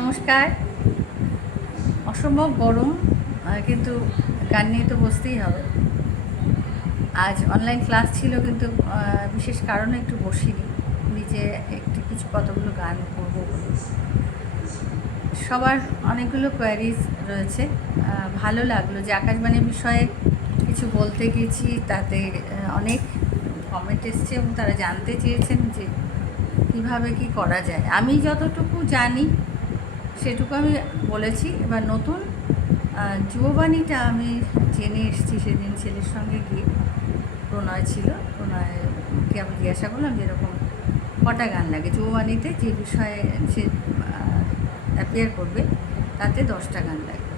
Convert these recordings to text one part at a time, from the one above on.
নমস্কার। অসম্ভব গরম কিন্তু গান নিয়ে তো বসতেই হবে। আজ অনলাইন ক্লাস ছিল কিন্তু বিশেষ কারণে একটু বসিনি। নিজে একটু কিছু কতগুলো গান করব সবার অনেকগুলো কোয়ারিজ রয়েছে। ভালো লাগল যে আকাশবাণীর বিষয়ে কিছু বলতে গেছি, তাতে অনেক কমেন্ট এসছে এবং তারা জানতে চেয়েছেন যে কীভাবে কি করা যায়। আমি যতটুকু জানি সেটুকু আমি বলেছি। এবার নতুন যুববাণীটা আমি জেনে এসেছি সেদিন ছেলের সঙ্গে গিয়ে। প্রণয় ছিল। প্রণয়কে আমি জিজ্ঞাসা করলাম যে এরকম কটা গান লাগে? যুববাণীতে যে বিষয়ে সে অ্যাপিয়ার করবে, তাতে দশটা গান লাগে।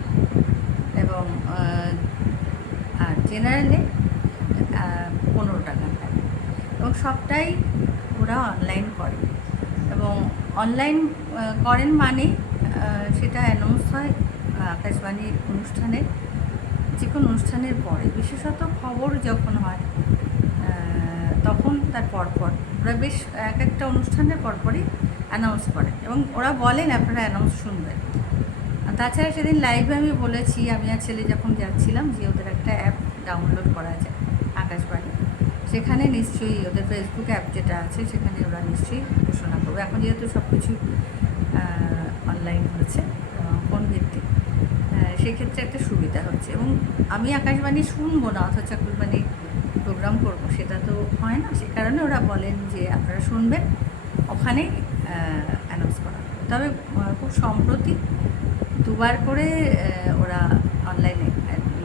এবং আর জেনারেলে পনেরোটা গান লাগে। এবং সবটাই ওরা অনলাইন করে। এবং অনলাইন করেন মানে সেটা অ্যানাউন্স হয় আকাশবাণীর অনুষ্ঠানে। যে কোনো অনুষ্ঠানের পরে, বিশেষত খবর যখন হয় তখন তার পরপর। ওরা বেশ এক একটা অনুষ্ঠানের পরপরই অ্যানাউন্স করে এবং ওরা বলেন, আপনারা অ্যানাউন্স শুনবেন। তাছাড়া সেদিন লাইভে আমি বলেছি, আমি আর ছেলে যখন যাচ্ছিলাম, যে ওদের একটা অ্যাপ ডাউনলোড করা যায় আকাশবাণী। সেখানে নিশ্চয়ই ওদের ফেসবুক অ্যাপ যেটা আছে, সেখানে ওরা নিশ্চয়ই ঘোষণা করবে। এখন যেহেতু সব কিছু হয়েছে ফোন ভিত্তিক সেক্ষেত্রে একটা সুবিধা হচ্ছে। এবং আমি আকাশবাণী শুনব না, অথচ আকাশবাণী প্রোগ্রাম করব, সেটা তো হয় না। সে কারণে ওরা বলেন যে, আপনারা শুনবেন, ওখানেই অ্যানাউন্স করা তবে খুব সম্প্রতি দুবার করে ওরা অনলাইনে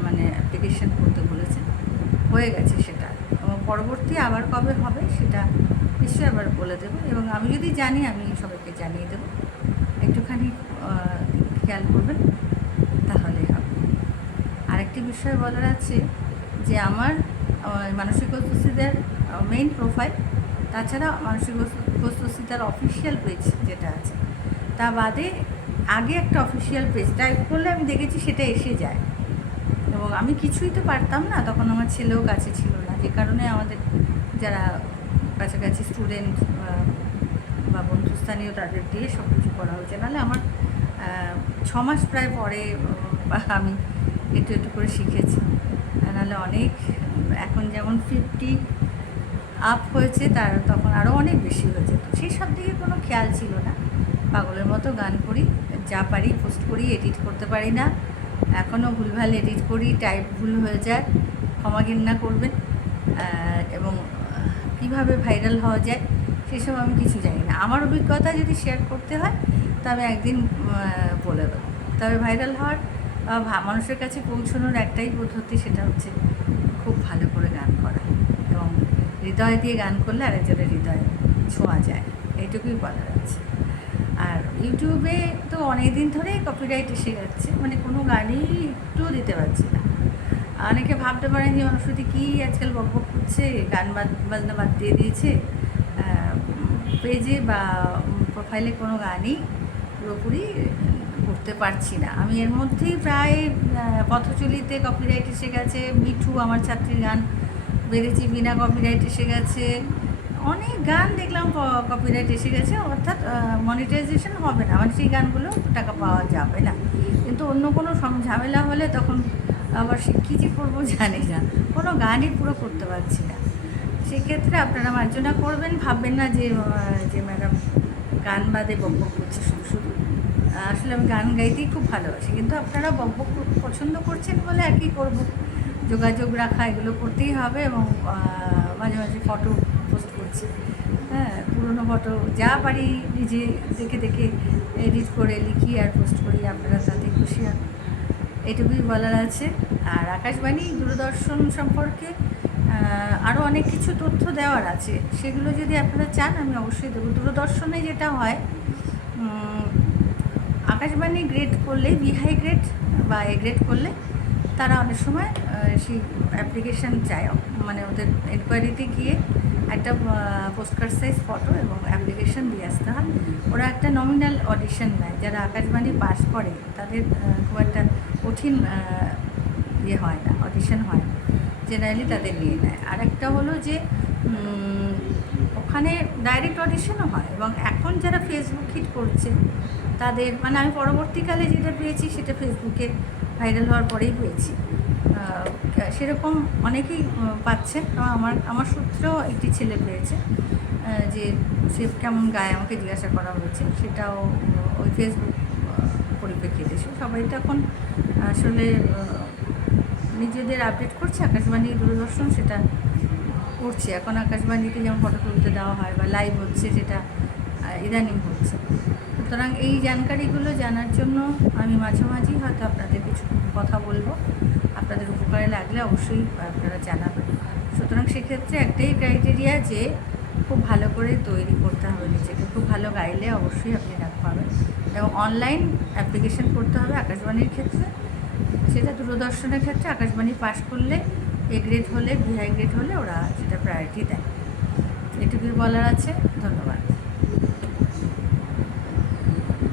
মানে অ্যাপ্লিকেশন করতে বলেছে। হয়ে গেছে সেটা। এবং পরবর্তী আবার কবে হবে, সেটা নিশ্চয়ই আবার বলে দেবো। এবং আমি যদি জানি, আমি সবাইকে জানিয়ে দেবো। একটুখানি খেয়াল করবেন তাহলে হবে। আরেকটি বিষয় বলার আছে যে আমার মানসিক অস্বস্তিদের মেইন প্রোফাইল তাছাড়া মানসিক অস্বস্তিতার অফিসিয়াল পেজ যেটা আছে, তা বাদে আগে একটা অফিসিয়াল পেজ টাইপ করলে আমি দেখেছি সেটা এসে যায়। এবং আমি কিছুই তো পারতাম না, তখন আমার ছেলেও কাছে ছিল না, যে কারণে আমাদের যারা কাছাকাছি স্টুডেন্ট বা বন্ধুস্থানীয় তাদের দিয়ে সব কিছু করা হয়েছে। নাহলে আমার আহ, ছ মাস প্রায় পরে আমি একটু একটু করে শিখেছি। নাহলে অনেক এখন যেমন ফিফটি আপ হয়েছে তার তখন আরও অনেক বেশি হয়েছে। তো সেই সব দিকে কোনো খেয়াল ছিল না। পাগলের মতো গান করি যা পারি পোস্ট করি এডিট করতে পারি না। এখনও ভুলভাল এডিট করি টাইপ ভুল হয়ে যায় ক্ষমা ঘেন্না করবেন। এবং কীভাবে ভাইরাল হওয়া যায় সেসব আমি কিছু জানি না। আমার অভিজ্ঞতা যদি শেয়ার করতে হয় তবে একদিন বলে দেবো। তবে ভাইরাল হওয়ার মানুষের কাছে পৌঁছানোর একটাই পদ্ধতি সেটা হচ্ছে খুব ভালো করে গান করা এবং হৃদয় দিয়ে গান করলে আরেকজনের হৃদয় ছোঁয়া যায়। এইটুকুই বলার আছে। আর ইউটিউবে তো অনেক দিন ধরেই কপিরাইট এসে যাচ্ছে মানে কোনো গানই একটু দিতে পারছি না। অনেকে ভাবতে পারেন যে, অনুশ্রুতি কী আজকাল বক করছে, গান বাজনা বাদ দিয়ে দিয়েছে? পেজে বা প্রোফাইলে কোনো গানই পুরোপুরি করতে পারছি না। আমি এর মধ্যেই প্রায় পথচলিতে কপিরাইট এসে গেছে। মিঠু আমার ছাত্রীর গান বেড়েছি, বিনা কপিরাইট এসে গেছে। অনেক গান দেখলাম কপিরাইট এসে গেছে। অর্থাৎ মনিটাইজেশন হবে না। মানে সেই গানগুলো টাকা পাওয়া যাবে না। কিন্তু অন্য কোনো ঝামেলা হলে তখন আবার সে কী যে করব জানি না। কোনো গানই পুরো করতে পারছি না। সেক্ষেত্রে আপনারা মার্জনা করবেন, ভাববেন না যে যে ম্যাডাম গান বাদে বকবক করছে শুধু শুধু। আসলে আমি গান গাইতেই খুব ভালোবাসি, কিন্তু আপনারা বকবক পছন্দ করছেন বলে আর কি করব। যোগাযোগ রাখা এগুলো করতেই হবে এবং মাঝে মাঝে ফটো পোস্ট করছি। হ্যাঁ পুরনো ফটো যা পারি নিজে দেখে দেখে এডিট করে লিখি আর পোস্ট করি, আপনারা তাতে খুশি হন। এটুকুই বলার আছে। আর আকাশবাণী দূরদর্শন সম্পর্কে আরও অনেক কিছু তথ্য দেওয়ার আছে। সেগুলো যদি আপনারা চান, আমি অবশ্যই দেবো। দূরদর্শনে যেটা হয় আকাশবাণী গ্রেড করলে বিহাই গ্রেড বা এ গ্রেড করলে, তারা অনেক সময় সেই অ্যাপ্লিকেশান চায়। মানে ওদের এনকোয়ারিতে গিয়ে একটা পোস্টকার্ড সাইজ ফটো এবং অ্যাপ্লিকেশন দিয়ে আসতে হয়। ওরা একটা নমিনাল অডিশন নেয়। যারা আকাশবাণী পাস করে, তাদের খুব একটা কঠিন ইয়ে হয় না অডিশন হয় না। জেনারেলি তাদের নিয়ে নেয়। আর একটা হলো যে ওখানে ডাইরেক্ট অডিশনও হয় এবং এখন যারা ফেসবুক হিট করছে, তাদের মানে আমি পরবর্তীকালে যেটা পেয়েছি সেটা ফেসবুকে ভাইরাল হওয়ার পরেই পেয়েছি। সেরকম অনেকেই পাচ্ছে। আমার আমার সূত্রেও একটি ছেলে পেয়েছে যে সে কেমন গায়ে আমাকে জিজ্ঞাসা করা হয়েছে। সেটাও ওই ফেসবুক পরিপ্রেক্ষিতে। সবাই তো এখন আসলে নিজেদের আপডেট করছে। আকাশবাণী দূরদর্শন সেটা করছে এখন আকাশবাণীতে যেমন ফটো তুলতে দেওয়া হয় বা লাইভ হচ্ছে যেটা ইদানিং হচ্ছে। সুতরাং এই জানকারিগুলো জানার জন্য আমি মাঝে মাঝেই হয়তো আপনাদের কিছু কথা বলব। আপনাদের উপকারে লাগলে অবশ্যই আপনারা জানাবেন। সুতরাং সেক্ষেত্রে একটাই ক্রাইটেরিয়া যে খুব ভালো করে তৈরি করতে হবে নিজেকে। খুব ভালো গাইলে অবশ্যই আপনি ডাক পাবেন। এবং অনলাইন অ্যাপ্লিকেশন করতে হবে আকাশবাণীর ক্ষেত্রে। সেটা দূরদর্শনের ক্ষেত্রে আকাশবাণী পাশ করলে এ গ্রেড হলে বিহাই গ্রেড হলে ওরা সেটা প্রায়োরিটি দেয়। এটুকুই বলার আছে। ধন্যবাদ।